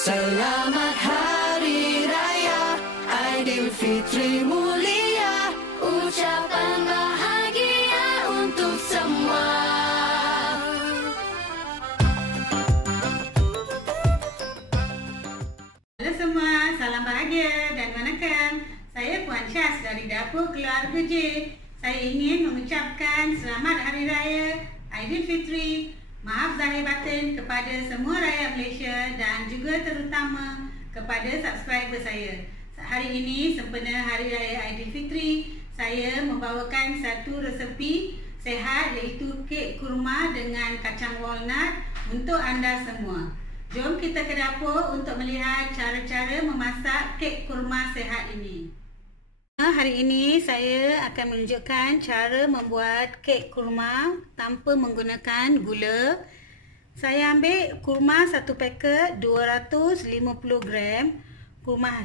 Selamat Hari Raya Aidilfitri mulia, ucapan bahagia untuk semua. Halo semua, salam bahagia dan wanakkam. Saya Puan Syaz dari Dapur Keluarga J. Saya ingin mengucapkan Selamat Hari Raya Aidilfitri, maaf zahir batin kepada semua rakyat Malaysia dan juga terutama kepada subscriber saya. Hari ini sempena Hari Raya Aidilfitri, saya membawakan satu resepi sehat iaitu kek kurma dengan kacang walnut untuk anda semua. Jom kita ke dapur untuk melihat cara-cara memasak kek kurma sehat ini. Hari ini saya akan menunjukkan cara membuat kek kurma tanpa menggunakan gula. Saya ambil kurma satu paket 250 gram.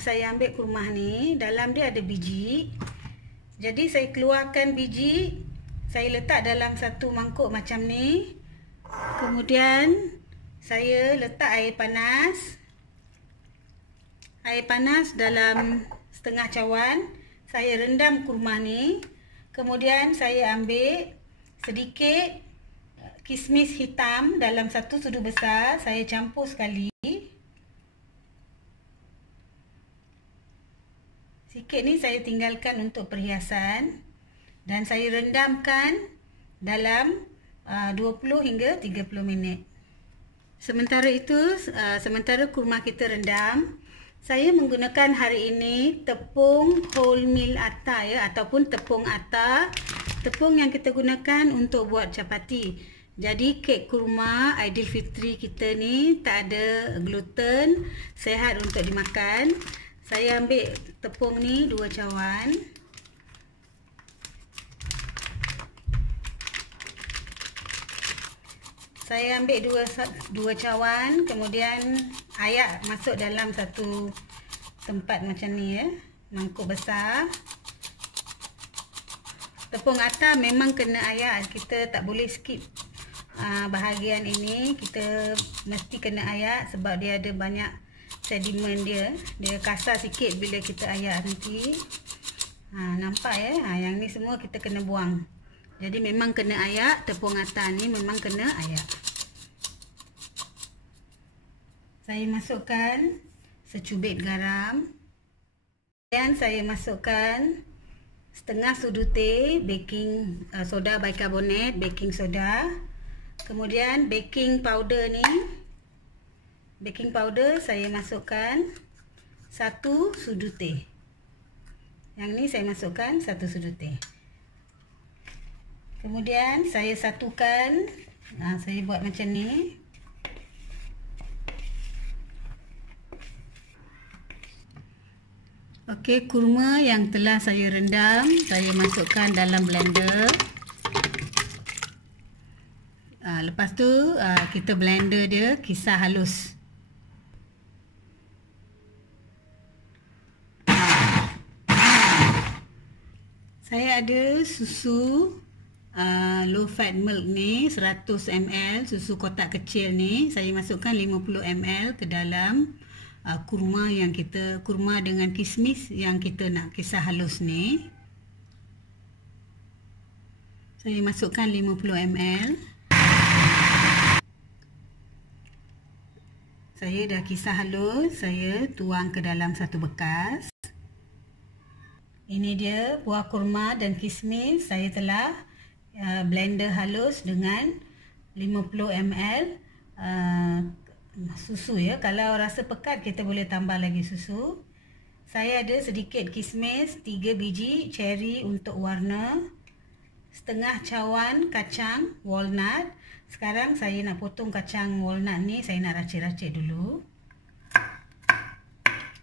Saya ambil kurma ni, dalam dia ada biji. Jadi saya keluarkan biji, saya letak dalam satu mangkuk macam ni. Kemudian saya letak air panas. Air panas dalam setengah cawan. Saya rendam kurma ni. Kemudian saya ambil sedikit kismis hitam dalam satu sudu besar. Saya campur sekali. Sikit ni saya tinggalkan untuk perhiasan. Dan saya rendamkan dalam 20 hingga 30 minit. Sementara itu, sementara kurma kita rendam, saya menggunakan hari ini tepung wholemeal atta ya, ataupun tepung atta. Tepung yang kita gunakan untuk buat capati. Jadi kek kurma Aidilfitri kita ni tak ada gluten, sehat untuk dimakan. Saya ambil tepung ni 2 cawan. Saya ambil dua cawan, kemudian ayak masuk dalam satu tempat macam ni ya, mangkuk besar. Tepung atta memang kena ayak, kita tak boleh skip bahagian ini. Kita mesti kena ayak sebab dia ada banyak sedimen dia. Dia kasar sikit bila kita ayak nanti. Nampak ya, yang ni semua kita kena buang. Jadi memang kena ayak, tepung atta ni memang kena ayak. Saya masukkan secubit garam. Dan saya masukkan setengah sudu teh baking soda bicarbonate, baking soda. Kemudian baking powder ni. Baking powder saya masukkan 1 sudu teh. Yang ni saya masukkan 1 sudu teh. Kemudian saya satukan, saya buat macam ni. Okey, kurma yang telah saya rendam, saya masukkan dalam blender. Lepas tu kita blender dia kisar halus. Saya ada susu low fat milk ni 100 ml, susu kotak kecil ni. Saya masukkan 50 ml ke dalam kurma yang kita, kurma dengan kismis yang kita nak kisar halus ni. Saya masukkan 50 ml. Saya dah kisar halus, saya tuang ke dalam satu bekas. Ini dia buah kurma dan kismis. Saya telah blender halus dengan 50 ml susu ya. Kalau rasa pekat kita boleh tambah lagi susu. Saya ada sedikit kismis, 3 biji cherry untuk warna, setengah cawan kacang walnut. Sekarang saya nak potong kacang walnut ni, saya nak racik-racik dulu.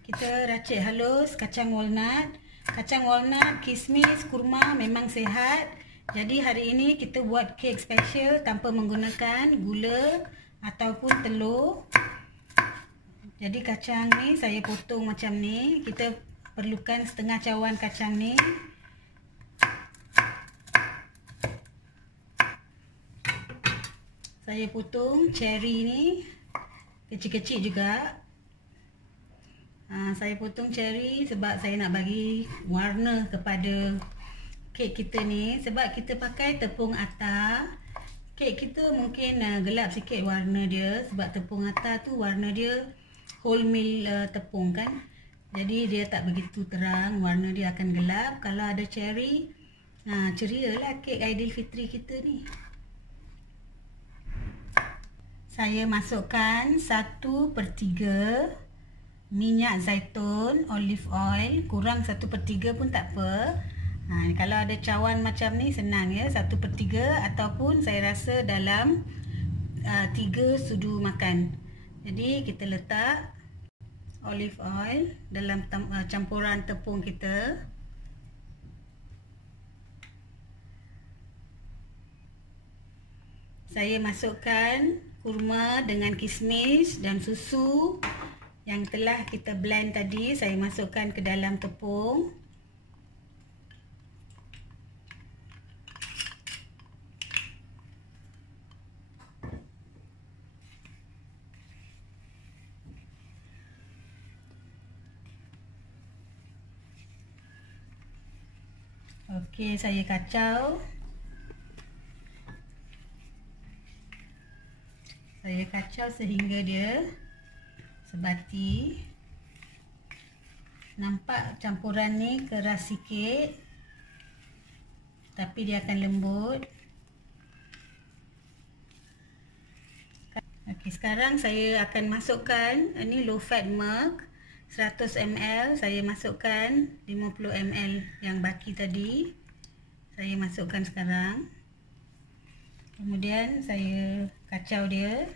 Kita racik halus kacang walnut. Kacang walnut, kismis, kurma memang sihat. Jadi hari ini kita buat kek special tanpa menggunakan gula ataupun telur. Jadi kacang ni saya potong macam ni. Kita perlukan setengah cawan kacang ni. Saya potong cherry ni kecil-kecil juga. Saya potong cherry sebab saya nak bagi warna kepada kek kita ni. Sebab kita pakai tepung atar, kek kita mungkin gelap sikit warna dia. Sebab tepung atar tu warna dia wholemeal tepung kan. Jadi dia tak begitu terang, warna dia akan gelap. Kalau ada cherry, ceria lah kek Aidilfitri kita ni. Saya masukkan 1/3 minyak zaitun, olive oil. Kurang 1/3 pun tak apa. Kalau ada cawan macam ni senang ya, 1/3 ataupun saya rasa dalam 3 sudu makan. Jadi kita letak olive oil dalam campuran tepung kita. Saya masukkan kurma dengan kismis dan susu yang telah kita blend tadi. Saya masukkan ke dalam tepung. Okey, saya kacau. Saya kacau sehingga dia sebati. Nampak campuran ni keras sikit, tapi dia akan lembut. Okey, sekarang saya akan masukkan ini low fat milk 100 ml. Saya masukkan 50 ml yang baki tadi. Saya masukkan sekarang. Kemudian saya kacau dia.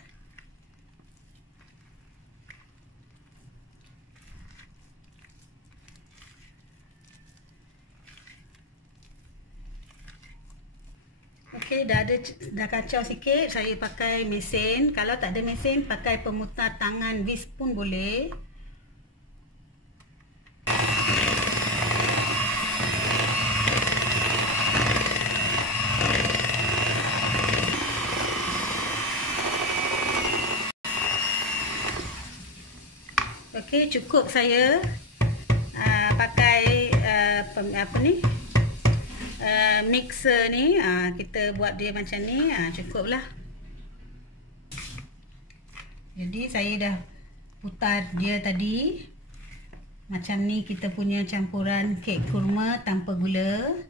Okey, dah kacau sikit. Saya pakai mesin. Kalau tak ada mesin, pakai pemutar tangan whisk pun boleh. Okey, cukup saya pakai mixer ni. Kita buat dia macam ni, cukuplah. Jadi saya dah putar dia tadi. Macam ni kita punya campuran kek kurma tanpa gula.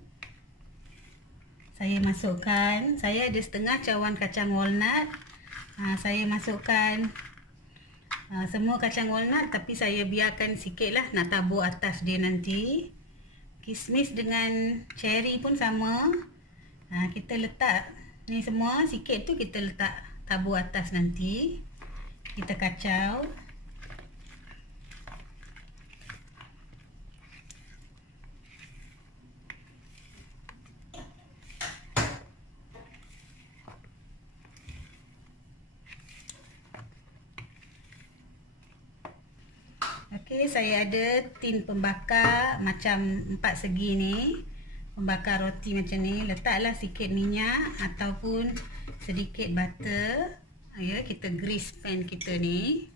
Saya masukkan, saya ada setengah cawan kacang walnut. Saya masukkan semua kacang walnut, tapi saya biarkan sikit lah, nak tabur atas dia nanti. Kismis dengan cherry pun sama. Kita letak ni semua, sikit tu kita letak tabur atas nanti. Kita kacau. Okey, saya ada tin pembakar macam 4 segi ni. Pembakar roti macam ni. Letaklah sikit minyak ataupun sedikit butter. Ya, kita grease pan kita ni.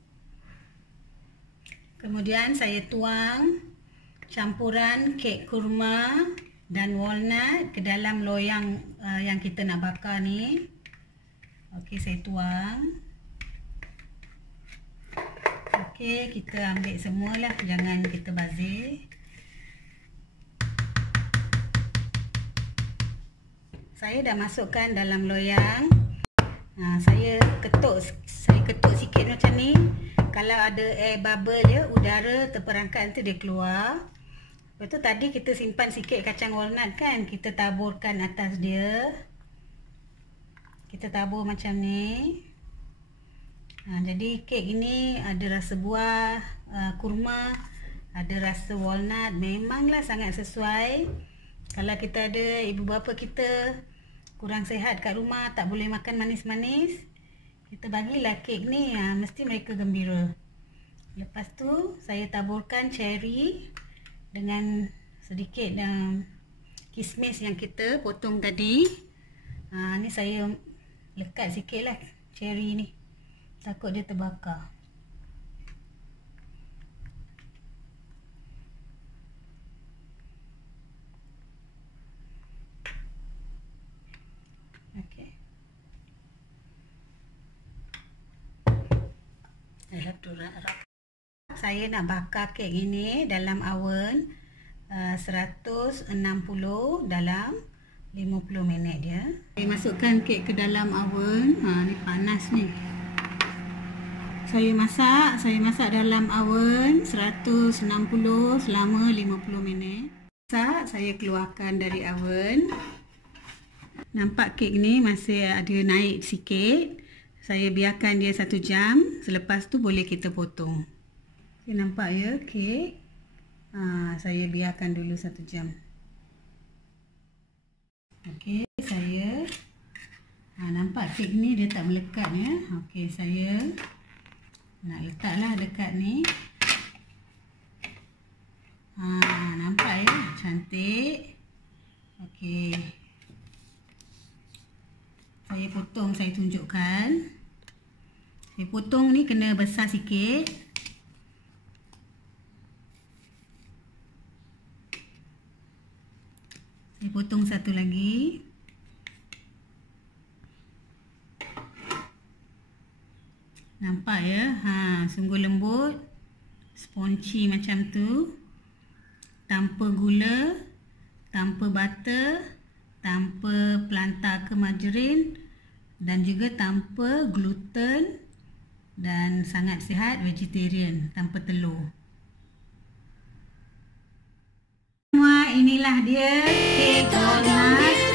Kemudian saya tuang campuran kek kurma dan walnut ke dalam loyang yang kita nak bakar ni. Okey, saya tuang. Okey, kita ambil semualah, jangan kita bazir. Saya dah masukkan dalam loyang. Saya ketuk sikit macam ni. Kalau ada air bubble dia, udara terperangkap nanti dia keluar. Lepas tu tadi kita simpan sikit kacang walnut kan, kita taburkan atas dia. Kita tabur macam ni. Jadi kek ini ada rasa buah, kurma, ada rasa walnut. Memanglah sangat sesuai. Kalau kita ada ibu bapa kita kurang sihat kat rumah, tak boleh makan manis-manis, kita bagilah kek ni, mesti mereka gembira. Lepas tu saya taburkan cherry dengan sedikit kismis yang kita potong tadi. Ni saya lekat sikit lah cherry ni, takut dia terbakar. Saya nak bakar kek ini dalam oven 160 dalam 50 minit dia. Saya masukkan kek ke dalam oven. Ni panas ni. Saya masak dalam oven 160 selama 50 minit. Saya keluarkan dari oven. Nampak kek ni masih ada naik sikit. Saya biarkan dia 1 jam. Selepas tu boleh kita potong. Okay, nampak ya kek. Saya biarkan dulu 1 jam. Okey, saya nampak kek ni dia tak melekat ya. Okey, saya nak letaklah dekat ni. Nampak ya, cantik. Okey. Saya potong, saya tunjukkan. Saya potong ni kena besar sikit. Saya potong satu lagi. Nampak ya? Sungguh lembut. Spongy macam tu. Tanpa gula, tanpa butter, tanpa pelanta ke margarin dan juga tanpa gluten dan sangat sihat, vegetarian, tanpa telur. Semua inilah dia kek donat